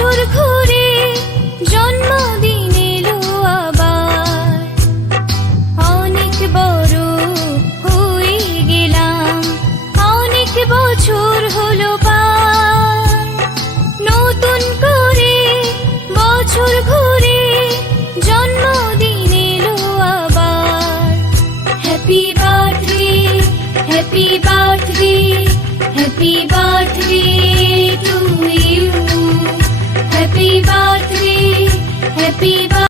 বছর ঘুরে জন্মদিন এলো আবার। অনেক বড় হয়ে গেলাম, অনেক বছর হলো পার। নতুন করে বছর ঘুরে জন্মদিন এলো আবার। Happy birthday, happy birthday, happy birthday to you. Happy birthday, happy